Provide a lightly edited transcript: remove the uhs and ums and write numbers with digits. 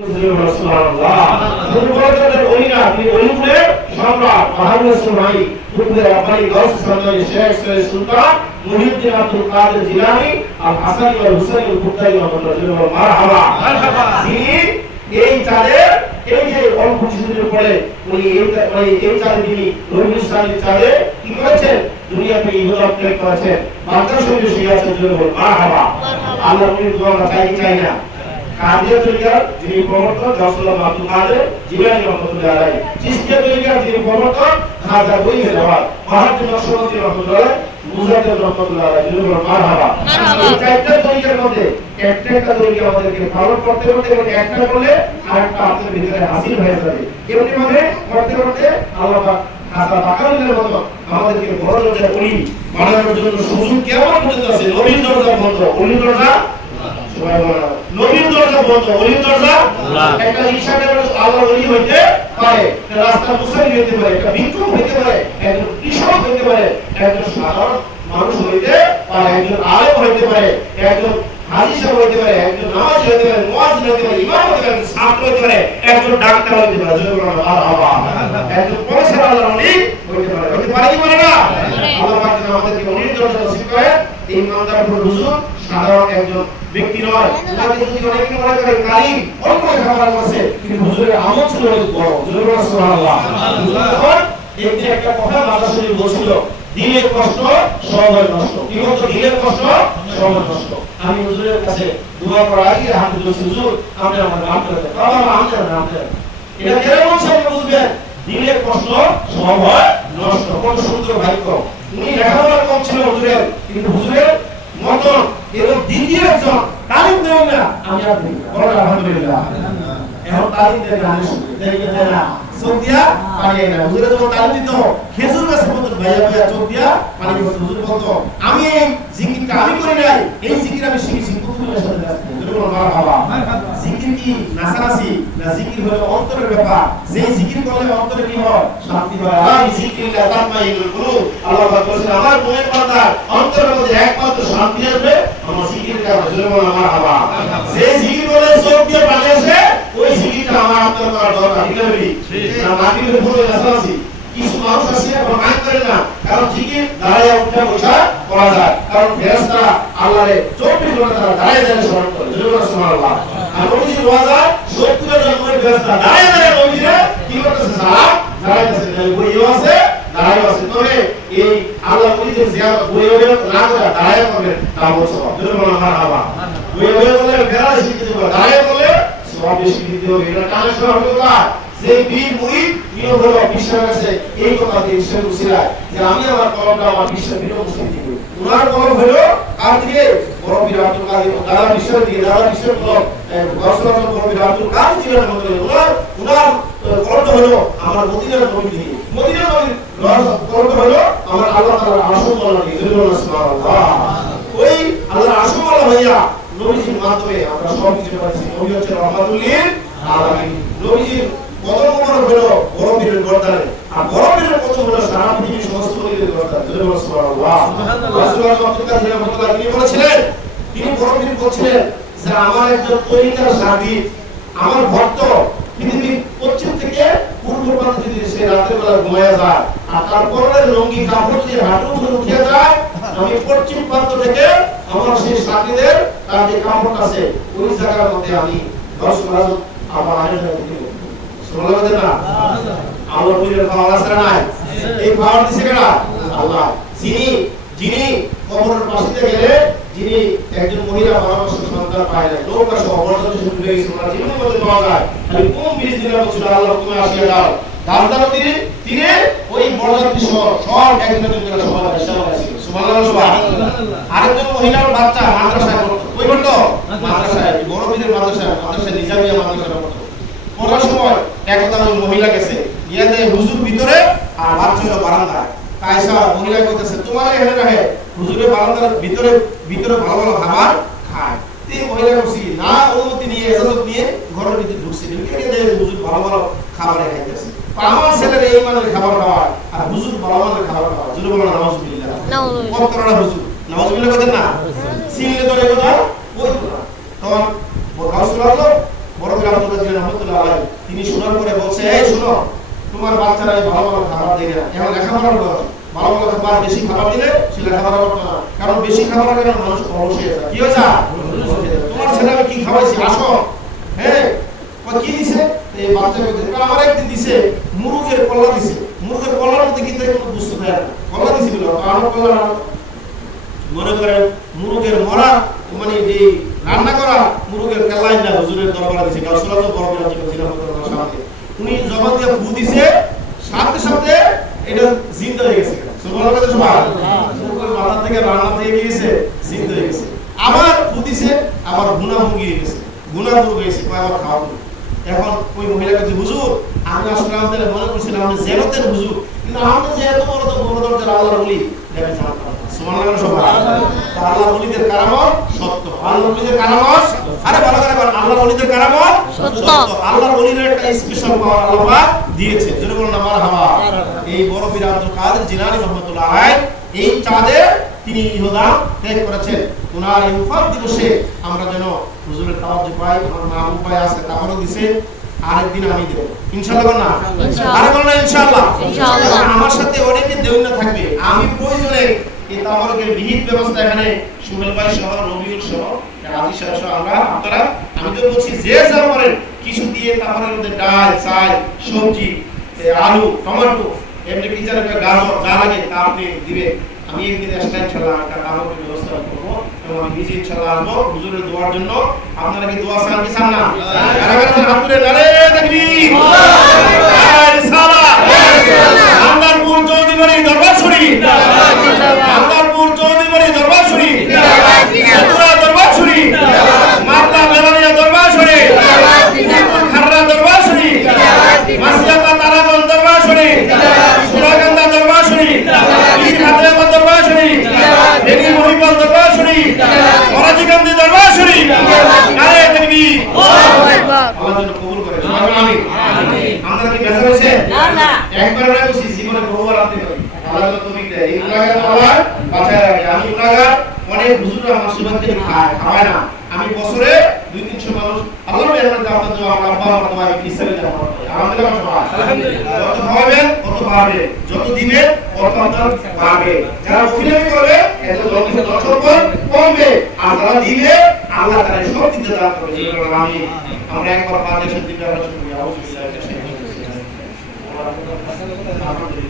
সুবহানাল্লাহ। মুরব্বিদের ওলিরা তিনি ওলিদের সম্রাট বাহাদুর সুনাই ফুকদের আব্বাই গাউস সালামী শেখ সৈয়দ সুলতান মুহিউদ্দিন আব্দুল কাদের জিলানী আল হাসানী ওয়াল হুসাইন আল বুখারী রাহমাতুল্লাহ মারহাবা মারহাবা। তিনি এই চাঁদে এই যে অল্প কিছুদিনের পরে উনি এই চাঁদে তিনি রবিউল ইসলামের চাঁদে কি করেছেন দুনিয়াতে ইবাদত করেছেন মাদ্রাসা শরীফে শিখে আছেন মারহাবা। আল্লাহ নবীর দোয়া চাই না কাদিয়া তরিকার যিনি প্রবর্তক গাউসুল্লাহ আব্দুল কাদের জিলানী রাহমাতুল্লাহ আলাইহি, চিশতিয়া তরিকার যিনি প্রবর্তক খাজা বইয়ে দেওয়ার মহাজ্জেদ নকশবন্দি রাহমাতুল্লাহ মুজাদ্দিদ রাহমাতুল্লাহ আলাইহি মারহাবা। এই চারটা তরিকার মধ্যে একটা তরিকা আমাদেরকে পালন করতে করতে এবং একটা করলে আরেকটা আপনাদের ভিতরে হাসিল হয়ে যাবে। এমনি ভাবে করতে করতে আল্লাহ পাক খাজা বাকাউলের মতো আমাদেরকে বড় দরজার ওলি বানানোর জন্য সুযোগ কেমন পর্যন্ত আছে। নবীর দরজা বন্ধ, ওলির দরজা নবীর দরজা বন্ধ, ওলির দরজা একটা রিকশা ড্রাইভার আল্লাহর ওলি হইতে পারে, রাস্তা মুসাফির হইতে পারে, একটা ভিক্ষুক হইতে পারে, একজন কৃষক হইতে পারে, একজন সাধারণ মানুষ হইতে পারে, একজন আলেম হইতে পারে, একজন হাজী সাহেব হইতে পারে, একজন নামাজি হইতে পারে, মুয়াজ্জিন হইতে পারে, ইমাম হইতে পারে, ছাত্র হইতে পারে, একজন ডাক্তার হইতে পারে, একজন প্রফেসর আল্লাহর ওলি হইতে পারে কি পারে না? আল্লাহ পাক যেন আমাদেরকে ওলির দরজা নসিব করে। এই ইমানদার পুরো হুজুর সাধারণ একজন ব্যক্তি নয়। উনাকে যদি অনেকে মনে করে কালিম অল্প খাবার আছে, কিন্তু হুজুরের আমল ছিল অনেক বড়। সুবহানাল্লাহ। একদিন একটা কথা মাদ্রাসা শরীফ বলছিল, দিলের কষ্ট সবার নষ্ট। কি বলতো? দিলের কষ্ট সবার নষ্ট। আমি হুজুরের কাছে দোয়া করার আগে হাত তুলেছি, হুজুর আপনি আমার নাম করে দেন। বাবা নাম দেন। এটা কেন বলছে আপনি বুঝবেন? দিলের কষ্ট সবার নষ্ট। কত সুন্দর বাক্য। উনি লেখাপড়া কম ছিল হুজুরের, কিন্তু হুজুরের মতন এরকম দ্বিতীয় একজন তালিম দেন না আমি আপনি বড় আলহামদুলিল্লাহ। এখন তালিম দেন আমি দেখে না চোখ দিয়া পানি না। হুজুরে যখন তালিম দিত খেজুর গাছের মতো ভাইয়া চোখ দিয়া পানি পড়তো। হুজুর বলতো আমি এই জিকিরটা আমি করি নাই, এই জিকির আমি শিখেছি কুতুবের সাথে। মারহাবা। জিকির কি নাসানাসি না? জিকির হলো অন্তরের ব্যাপার। যে জিকির করলে অন্তরে কি হয়? শান্তি হয়। আই জিকিরিল্লাহ তাতমাইনুল কুলুব। আল্লাহ পাক বলেছেন আমার মুমিন বান্দা অন্তরের মধ্যে একমাত্র শান্তি আসবে আমার জিকিরের কারণে। মারহাবা। যে জিকির বলে চোখ দিয়ে পানি আসে ওই জিকিরটা আমার অন্তরে করার দরকার। ঠিক আছে না? মাটির উপরে নাসানাসি কিছু মানুষ আছে প্রমাণ করে না, কারণ জিকির দাঁড়ায় উঠে বসা করা যায়, কারণ ফেরেশতারা আল্লাহরে 24 ঘন্টা তারা দাঁড়ায় দাঁড়ায় স্মরণ করে। সুবহানাল্লাহ। আর নবীজি ওয়াজা 70 জন করে ফেরেশতা দাঁড়ায় দাঁড়ায় নবীজিরে কি করতেছে? সালাম দাঁড়াইতেছে। বইও আছে দাঁড়ায় আছে। তবে এই আল্লাহ নবীজির জিয়ারত বইও না করে দাঁড়ায় করবে তা বলছো। মারহাবা। বইও বলে ফেরাজ শিখতে বলে দাঁড়ায় বলে সব বেশি দিতে হবে। এটা কানে শোনা হবে না। যে বীর মুরিদ নিয়ম হলো বিশ্বের কাছে এই কথা দিয়ে ঈশ্বর উসিলায় যে আমি আমার কলমটা আমার বিশ্বের বিরোধ মুসলিম দিব। উনার কলম হলো কার দিকে? বড় বীর আব্দুল কাদের দাদা বিশ্বের দিকে। দাদা বিশ্বের কলম গসলাম বড় বীর আব্দুল কাদের জীবনের মধ্যে উনার কলমটা হলো আমার মদিনার নবীর দিকে। মদিনার নবীর কলমটা হলো আমার আল্লাহ তাআলার আশুমাল্লাহ দিকে। সুবহানাল্লাহ। ওই আল্লাহর আশুমাল্লাহ ভাইয়া নবীজির মাধ্যমে আমরা সব কিছু পাচ্ছি। নবী হচ্ছে রহমাতুল লিল আলামিন। নবীজির কত মোবারক হলো বড় বীরের গর্দানে, আর বড় বীরের কত হলো সারা পৃথিবীর সমস্ত বীরের গর্দান। সুবহানাল্লাহ। রাসূলুল্লাহ রাহমাতুল্লাহ তিনি বলেছিলেন, তিনি বড় বীর বলছিলেন যে আমার একজন তরিকার সাথী আমার ভক্ত পৃথিবীর পশ্চিম থেকে পূর্ব প্রান্তে যদি সে রাতের বেলা ঘুমায় যায় আর তার পরনের লুঙ্গি কাপড় দিয়ে হাঁটু উপরে উঠে যায়, আমি পশ্চিম প্রান্ত থেকে আমার সেই সাথীদের তার যে কাপড় আছে ওই জায়গার মধ্যে আমি 10 রাত আমার আয়োজন দিব। সুবহানাল্লাহ না? আল্লাহ বীরের পাওয়ার আছে না? এই পাওয়ার দিছে কারা? আল্লাহ। যিনি কবরের পাশে গেলে যিনি একজন মহিলা পরামর্শ সন্তান পায় না, নৌকা সহ অবর্তন শুরু হয়ে গেছে, ওনার জীবনের মধ্যে পাওয়া যায়। আমি কোন বীজ দিলাম বলছিল আল্লাহ তুমি আসিয়া দাও। দালদার তিনি ওই বড়জাতি সহ সব একজন সমাজ আছে। সুবহানাল্লাহ। আরেকজন মহিলার বাচ্চা মাদ্রাসায় পড়তো। ওই পড়তো মাদ্রাসায়, বড় বীরের মাদ্রাসায় নিজামিয়া মাদ্রাসায় পড়তো। পড়ার সময় একদা ওই মহিলা গেছে ইয়াতে হুজুর ভিতরে আর বাচ্চা হলো বারান্দায়। কায়সা মহিলা কইতেছে তোমার এখানে রাখে হুজুরের বারান্দার ভিতরে ভালো ভালো খাবার খায়। এই মহিলা কইছি না, অনুমতি নিয়ে ইজাজত নিয়ে ঘরের ভিতরে ঢুকছে। ঢুকে দেখে হুজুর ভালো ভালো খাবার খাইতেছে। আমার ছেলের এই মানের খাবার খাওয়া আর হুজুর ভালো মানের খাবার খাওয়া। হুজুর বলো নাউজুবিল্লাহ। কত বড় হুজুর নাউজুবিল্লাহ কইতেন না? সিলে ধরে কথা ওই তখন রাসূলুল্লাহ বড় পীর আব্দুল কাদের রহমাতুল্লাহ আলাইহি তিনি শোনার পরে বলছে, এই শোনো, তোমার বাচ্চারা ভালো ভালো খাবার দেয় না, এখন লেখাপড়ার বয়স, ভালো ভালো খাবার বেশি খাবার দিলে সে লেখাপড়া করতে না, কারণ বেশি খাবারের কারণে মানুষ অলস হয়ে যায়। কি হয়েছে? তোমার ছেলে আমি কি খাওয়াইছি, আসো। হ্যাঁ, কি দিছে? এই বাচ্চাকে আমার একদিন দিছে মুরগের কল্লা দিছে, মুরগের কল্লার মধ্যে কি তাই কোনো বুঝতে পারে না, কল্লা দিছে বলে আমার কল্লা মনে করেন মুরগের মরা, মানে যে রান্না করা মুরগের কেলাই না হুজুরের দরবারে দিছে, গাছলা তো বড় বড় ছিল সাথে উনি জবান দিয়ে ফু দিছে, সাথে সাথে এটা জিন্দা হয়ে গেছে। সুবহানাল্লাহ, সুবহানাল্লাহ, মাথা থেকে রান্না থেকে গিয়েছে, জিন্দা হয়ে গেছে। আবার ফু দিছে, আবার গুনাহ মুগিয়ে গেছে, গুনাহ দূর হয়েছে, আবার খাওয়া। এখন ওই মহিলাকে যে হুজুর, আমি আসলে আমাদের মনে করছিলাম আমি জেরতের হুজুর, কিন্তু আমি যে এত বড় তো বড় দরজার আল্লাহর ওলি দেখে জানতাম। সুবহানাল্লাহ, সুবহানাল্লাহ, আল্লাহর ওলিদের কারামত সত্য, আল্লাহর ওলিদের কারামত, আরে ভালো করে বল, আল্লাহর ওলিদের কারামত সত্য, আল্লাহর ওলিদের একটা স্পেশাল পাওয়ার আল্লাহ পাক দিয়েছে। যদি বলেন না মারহাবা। এই বড় পীর আব্দুল কাদের জিলানী রাহমাতুল্লাহ আলাইহি এই চাঁদে তিনি ইহদান ত্যাগ করেছেন। ওনার এই উফাত দিবসে আমরা যেন হুজুরের তাওয়াজ্জুহ পাই, আমার মা উপায় আছে তারও দিছে, আরেকদিন আমি দেব ইনশাআল্লাহ। না আরে বলেন না ইনশাআল্লাহ, ইনশাআল্লাহ। আমার সাথে অনেকে দেউন্য থাকবে, আমি প্রয়োজনে এই তাবারকের বিহিত ব্যবস্থা এখানে সুহেল ভাই সহ, রবিউল সহ, আজি সাহেব সহ আমরা আপনারা, আমি তো বলছি যে যা পারেন কিছু দিয়ে তাবারের মধ্যে ডাল, চাল, সবজি, আলু, টমেটো, এমনি কি জানেন গাজর যা লাগে তা আপনি দিবেন। আমি একদিন আসলে ইনশাআল্লাহ একটা তাবারকের ব্যবস্থা করব এবং আমি নিজে ইনশাআল্লাহ আসবো হুজুরের দোয়ার জন্য। আপনারা কি দোয়া চান কি চান না? কারাগারের হাতুরে নারে তাকবীর, আল্লাহু রিসালাত, আন্দারপুর চৌধুরী দরবার শরীফ, আন্দারপুর চৌধুরী দরবার শরীফ, সাতুরা দরবার শরীফ, মাতলা বেলানিয়া দরবার শরীফ, খাররা দরবার শরীফ, মাসিয়াতা তারাগঞ্জ দরবার শরীফ, সুরাকান্দা দরবার শরীফ, পীর হাজরাবাদ দরবার শরীফ, দেবী মহিপাল দরবার শরীফ, করাচিকান্দি দরবার শরীফ, নারে তাকবীর, আল্লাহু আকবার। আল্লাহ যেন কবুল করে, আমিন আমিন। আমরা কি বেজার হইছে? না না, একবার না বসি জীবনে বহুবার আপনি করেন, আল্লাহ যেন তৌফিক দেয়। এই গুনাহগার আল্লাহ বাঁচায় রাখে। আমি গুনাহগার, অনেক হুজুররা আমার সেবা থেকে খাওয়ায় না, আমি বছরে 2-300 মানুষ আল্লাহর মেহরবানিতে আপনাদের জন্য আমার আব্বা আমার তোমার ফিসালে দেওয়া হয়। আলহামদুলিল্লাহ, আলহামদুলিল্লাহ। যত খাওয়াবেন তত বাড়বে, যত দিবেন তত আপনার বাড়বে। যারা অভিনয় করবে এত দর্শক কমবে, আর যারা দিবে আল্লাহ তাআলা সব দিতে দান করবে। আমিন। আমরা একবার পাঁচ দেশের দিকে আমরা শুনি আউযু বিল্লাহি মিনাশ শাইতানির রাজিম।